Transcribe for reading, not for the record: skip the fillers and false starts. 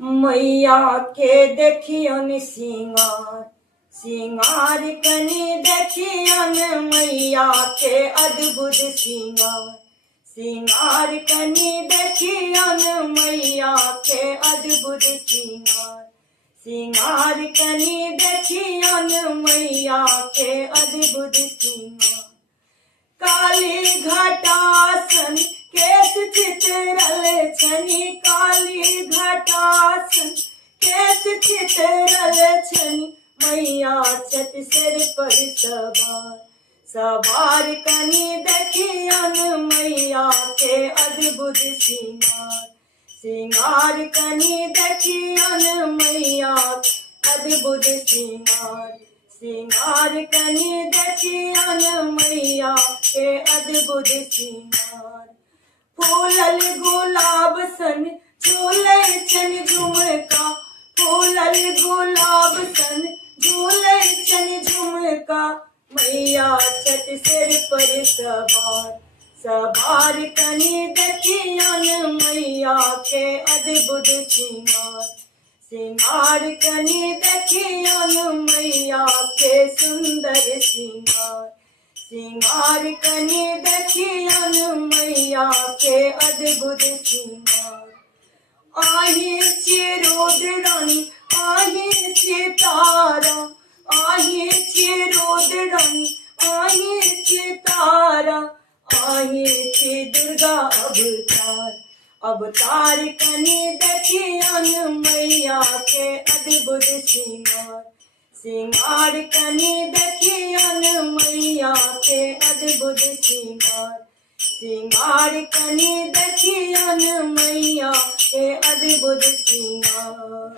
मैया के देखियन सिंगार, सिंगार कनी देखियन मैया के अद्भुत सिंगार, सिंगार कनी देखियन मैया के अद्भुत सिंगार, सिंगार कनी देखियन मैया के अद्भुत सिंगार। काली घटासन केस चितरल छनी, काली घटासन केस चितरल छनी, मैया छत सिर पर सवार, सवार कनी देखियन मैया के अद्भुत सिंगार, सिंगार कनी देखियन मैया अद्भुत सिंगार, सिंगार कनी देखियन मैया के अद्भुत सिंगार। फूलल गुलाब सन झूले छन झुमका, फूलल गुलाब सन झूले छन झुमका, मैया छत सिर पर सवार, सवार कनी देखियन मैया के अद्भुत सिंगार, सिंगार कनी देखियन मैया के सुंदर सिंगार, सिंगार कनी देखियन मैया के अद्भुत सिंगार। आहे छे रोद रानी, आहे छे तारा, आहे छे रोद रानी, आहे छे तारा, आहे छे दुर्गा अवतार, अवतार कनी देखियन मैया के अद्भुत सिंगार, सिंगार कनी देखियन मैया के अद्भुत सिंगार, सिंगार कनी देखियन मैया के अद्भुत सिंगार।